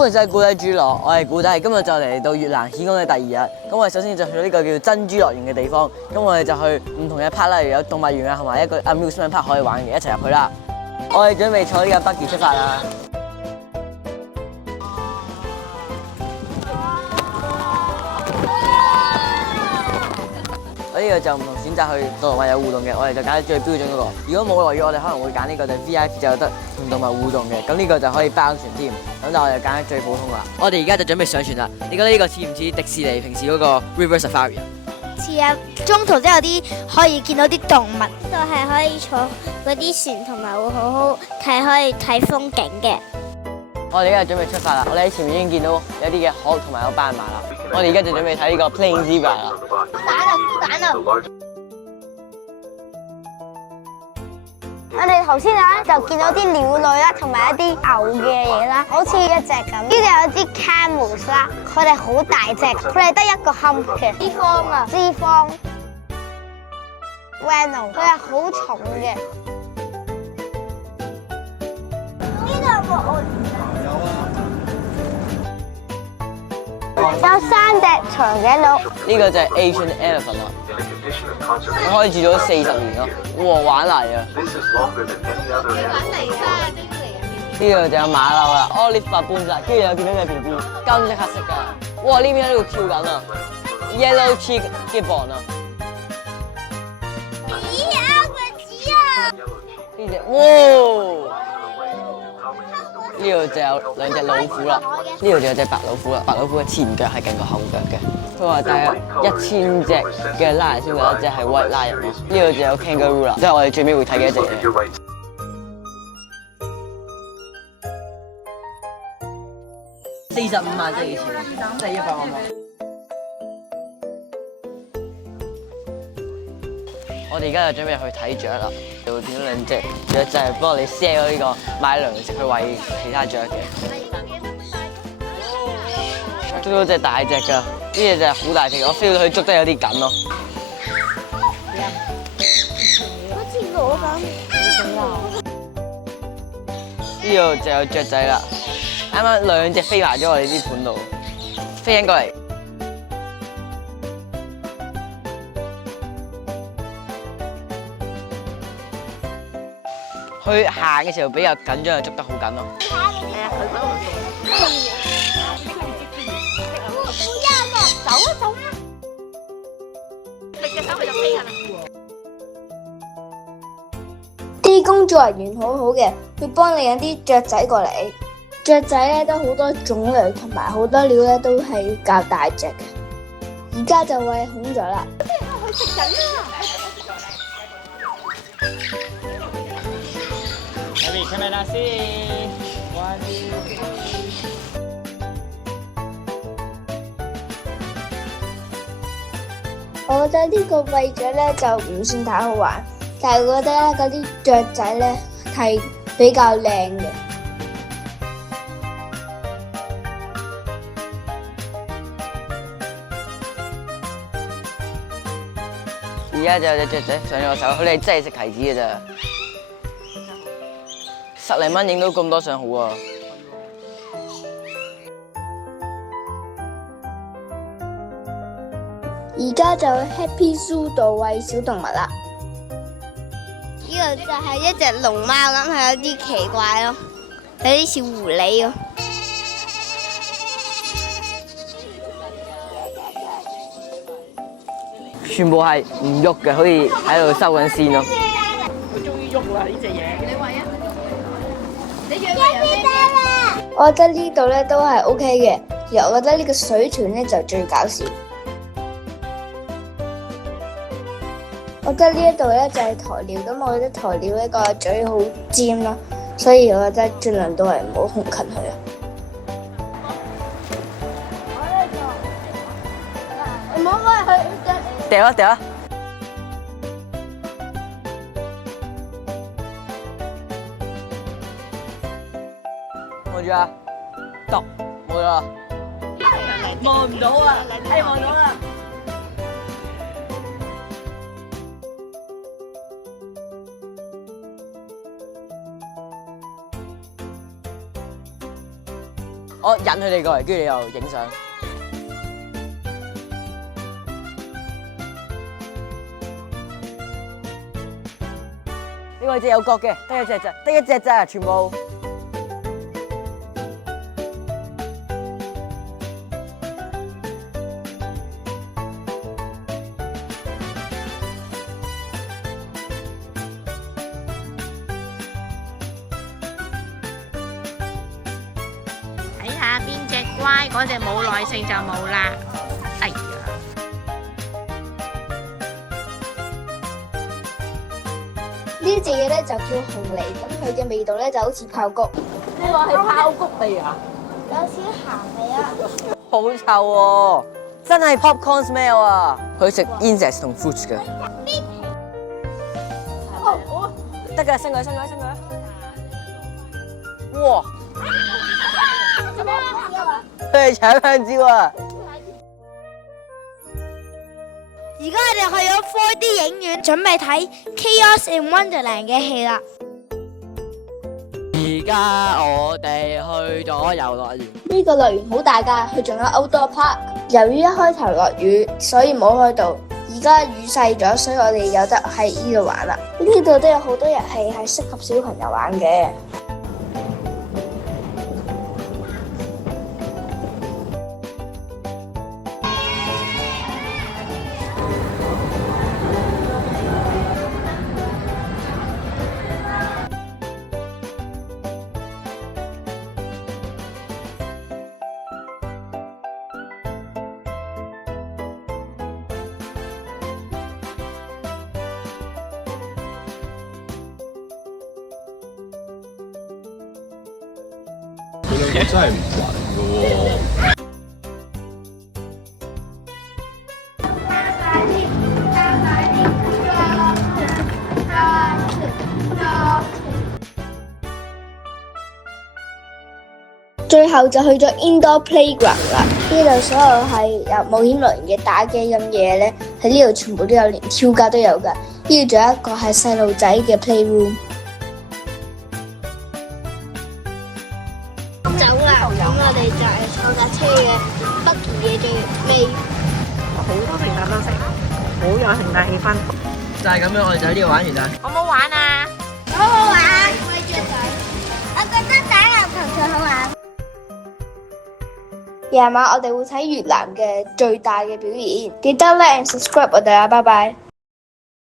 歡迎收睇古仔豬樂，我係古仔，今日就嚟到越南顯工嘅第2日。咁我哋首先就去呢個叫珍珠樂園嘅地方，咁我哋就去唔同嘅 park 啦，例如有動物園啊，同埋一個 amusement park 可以玩嘅，一齊入去啦。我哋準備坐呢個 buggy 出發啦。我呢個就唔同選擇去同動物有互動嘅，我哋就揀最標準嗰個。如果冇落雨，我哋可能會揀呢個就 VIP 就有得同動物互動嘅，咁呢個就可以包船添。咁但係我哋揀最普通啦。我哋而家就準備上船啦。你覺得呢個似唔似迪士尼平時嗰個 River Safari 啊？似啊，中途都有啲可以見到啲動物，就係可以坐嗰啲船，同埋會好好睇，可以睇風景嘅。我哋而家準備出發啦！我哋喺前面已經見到有啲嘅鶴同埋有斑馬啦。我哋而家就準備睇呢個 Plain Zebra 啦。蛋啊！我哋頭先就見到啲鳥類啦，同埋一啲牛嘅嘢啦，好似一隻咁。呢度有啲 camels 啦，佢哋好大隻，佢哋得一個 hump 嘅脂肪啊，脂肪。Rhino 佢係好重嘅。呢度有冇鱷魚？有3隻長頸鹿。呢個就係 Asian Elephant 啦，佢可以住到40年咯。哇，玩嚟啊！呢度就有馬騮啦，Olive baboon啦，跟住有見到隻 B B， 金色黑色㗎。哇，呢邊喺度跳緊啊 ，Yellow cheek gibbon 啊。咦，啱個字啊！呢隻，哇！呢度就有2隻老虎啦，呢度就有隻白老虎啦。白老虎嘅前腳係近過後腳嘅。佢話大約1000隻嘅拉人先有一隻係 white lion 咯。呢度就有 kangaroo 啦，即係我哋最尾會睇嘅一隻嘢。45萬即係幾錢？即係100萬蚊。我哋而家就準備去睇雀啦，就會見到2隻雀仔幫我哋 sell 咗呢個買糧食去餵其他雀嘅。捉到隻大隻㗎，呢隻就係好大隻，我 feel 到佢捉得有啲緊咯。好似我咁。呢度就有雀仔啦，啱啱2隻飛埋咗我哋啲盤度，飛緊過嚟。佢行嘅時候比較緊張，就捉得好緊咯。係啊，佢嗰度。走啊走啊！你嘅手佢就飛㗎啦。啲工作人員好好嘅，會幫你引啲雀仔過嚟。雀仔咧都好多種類，同埋好多料咧都係較大隻嘅。而家就餵孔雀啦。佢食緊啊！Camera 先，我覺得呢個餵雀咧就唔算太好玩，但係我覺得咧嗰啲雀仔咧係比較靚嘅。而家就有隻雀仔上咗我手，佢哋真係食提子嘅咋。10零蚊影到咁多相好啊！而家就 Happy Zoo 度餵小動物啦。呢個就係一隻龍貓咁，係有啲奇怪咯，有啲似狐狸咯。全部係唔喐嘅，好似喺度收緊線咯。佢終於喐啦呢隻嘢。你餵啊！我覺得呢度咧都係 OK 嘅，而我覺得呢個水豚咧就最搞笑。我覺得呢一度咧就係鴕鳥，咁我覺得鴕鳥呢個嘴好尖咯，所以我覺得盡量都係唔好靠近佢啊。唔好開佢，掉啊掉啊！望住啊，篤冇咗啦，望唔到啊，係望到啦。我引佢哋過嚟，跟住你又影相。呢個只有角嘅，得一隻咋，得一隻咋，全部。睇下邊隻乖，嗰隻冇耐性就冇啦。哎呀！呢隻嘢咧就叫紅梨，咁佢嘅味道咧就好似爆谷，呢個係爆谷味啊！有少鹹味啊！好臭喎，真係 popcorn smell 啊！佢食 insects 同 fruits 嘅。得㗎，伸佢。哇！佢係搶香蕉啊！而家我哋去咗 4D 影院，準備睇 Chaos in Wonderland 嘅戲啦。而家我哋去咗遊樂園。呢個樂園好大㗎，佢仲有 Outdoor Park。由於一開頭落雨，所以冇開到。而家雨細咗，所以我哋有得喺呢度玩啦。呢度都有好多遊戲係適合小朋友玩嘅。你兩個真係唔暈㗎喎！最後就去咗 Indoor Playground 啦，呢度所有係有冒險樂園嘅打機咁嘢咧，喺呢度全部都有，連跳架都有㗎。呢度仲有一個係細路仔嘅 playroom。走啦，咁我哋就係坐架車嘅不同嘢最尾。好多聖誕燈飾，好有聖誕氣氛。就係咁樣，我哋就喺呢度玩完啦。好唔好玩啊？好好玩，喂雀仔，我覺得打籃球最好玩。夜晚我哋會睇越南嘅最大嘅表演，記得 like and subscribe 我哋啊，拜拜。